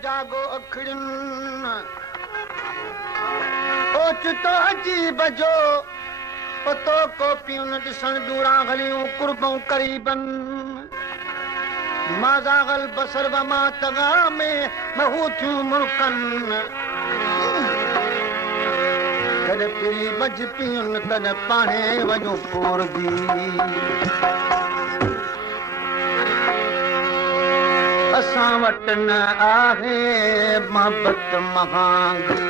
जागो अखड़िन ओचितो अची बजो पतो कोपियूं ॾिसण दूरां गलियूं कुर्बूं करीबन माज़ागल बसर वमा तगा में महूथियूं मुल्कन कॾहिं पिरी मझ पियुन तॾहिं पाणे वञूं पूर जी असां वटि न आहे मोहबत महांगी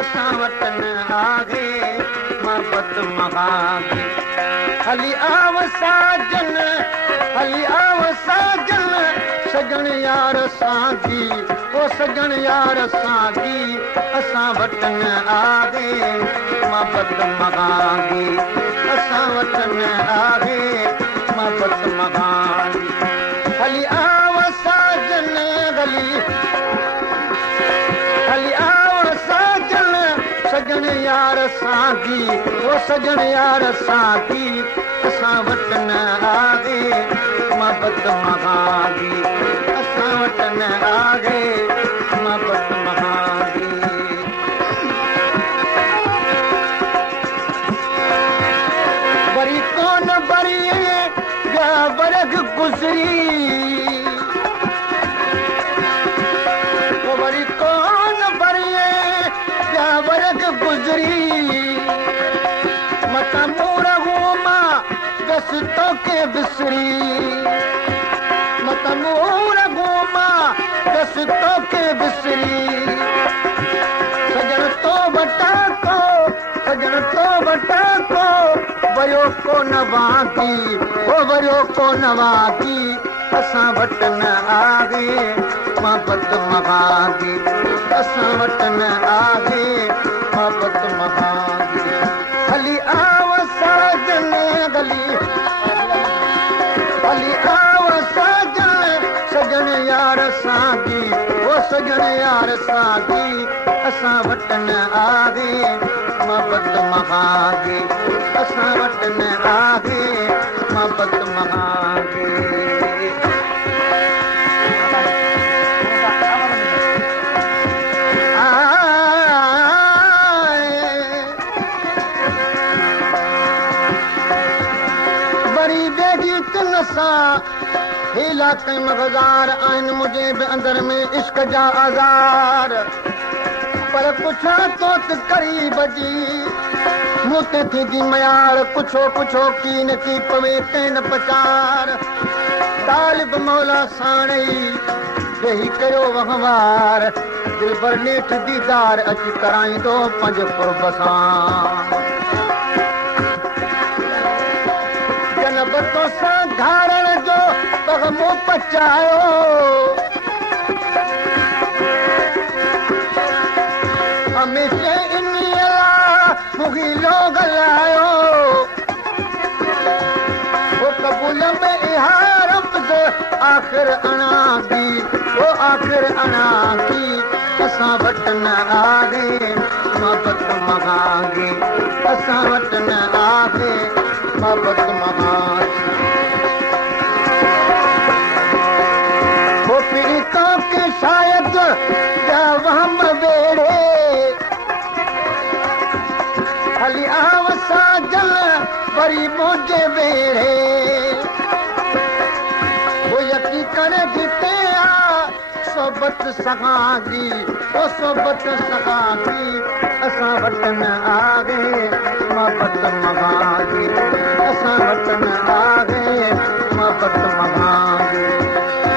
असां वटि न आहे मोहबत महांगी हली आव साजन सजण यार साथी ओ सजण यार साथी असां वटि न आहे मोहबत महांगी असां वटि न आहे मोहबत महांगी हली आव साजन हली आव साजन सजण यार साथी ओ सजण यार साथी असां वटि न आहे मोहबत महांगी असां वटि न आहे मोहबत महांगी वरी कोन वरी ॿिया वर्ग गुज़री वरी कोन वरी ॿिया वर्ग गुज़री मता मूर मां दस तोखे विसरी मत मूर मां दस तोखे विसरी सजण तो वटा को वयो को नवाकी ओ वयो को नवाकी असां वटि न आहे मोहबत महांगी असां वटि न आहे मोहबत महांगी हली आव साजन हली आव साजन सजण यार साथी ओ सजण यार साथी असां वटि न आहे मोहबत महांगी असां वटि न आहे मोहबत महांगी हेला कई मगज़ार आहिनि मुंहिंजे बि अंदर में इश्क जा आज़ार पर पुछां तो त करीब जी मूं ते थींदी मयार पुछो की न की पवे कैन पचार तालिब मौला साणे वेही कयो वहवार दिल भर नेठ दीदार अची कराईंदो पंज कुर्ब सां जनबतो सां धारण जो पगमो पचायो हमेशा इन्हीअ मुगीलो गलायो वो कबूल में इहा रब्ज़ आख़िर अणागी वो आख़िर अणागी असां वटि न आहे मोहबत महांगी असां वटि न आहे मोहबत महांगी वो पीड़ितों के शायद या वहम बेड़े हली आव साजन वरी मुझे बेड़े वो यकी करे जीते आ सोबत सगागी वो सोबत सगागी असां वटि न आहे मोहबत महांगी असां वटि न आहे मोहबत महांगी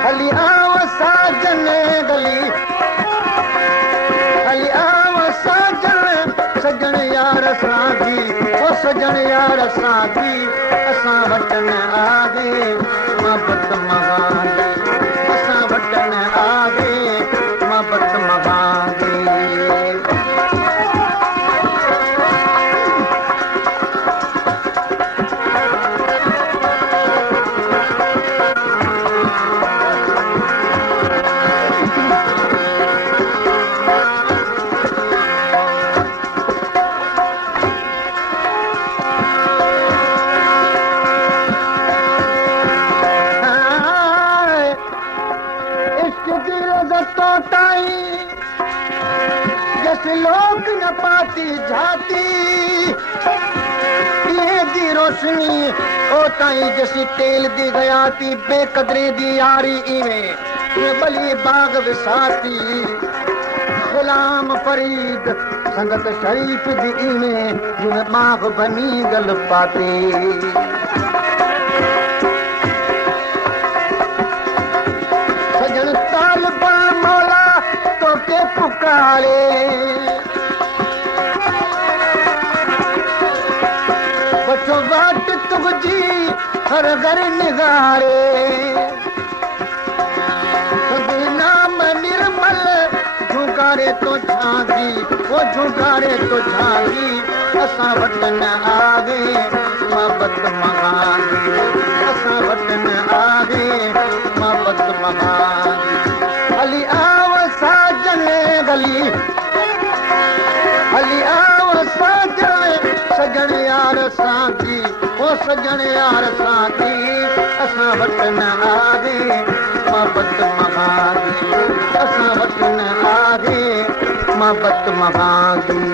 हली आव साजन हली आव साजन सजण यार साथी ओ सजण यार साथी असां वटि न आहे मोहबत महांगी असां वटि न आहे मोहबत महांगी जैसे लोग न पाती जाती ये दी रोशनी ओ ताई जैसी तेल दी गयाती बेकदरे दी यारी इवें बली बाग विसाती गुलाम फरीद संगत शरीफ दी इवें जिवें बाग बनी गल पाती पुकारे बचो बाट तुझी हर घर निगारे नाम निर्मल झुकारे तो झांगी वो झुकारे तो झांगी असां वट न आवे मोहब्बत मंगांगी असां वट न आवे मोहब्बत मंगांगी हली आव साजन गली हली आव साजन सजन यार साथी ओ सजन यार साथी असां वट न आवे मोहब्बत मंगांगी असां वट न आवे मोहब्बत मंगांगी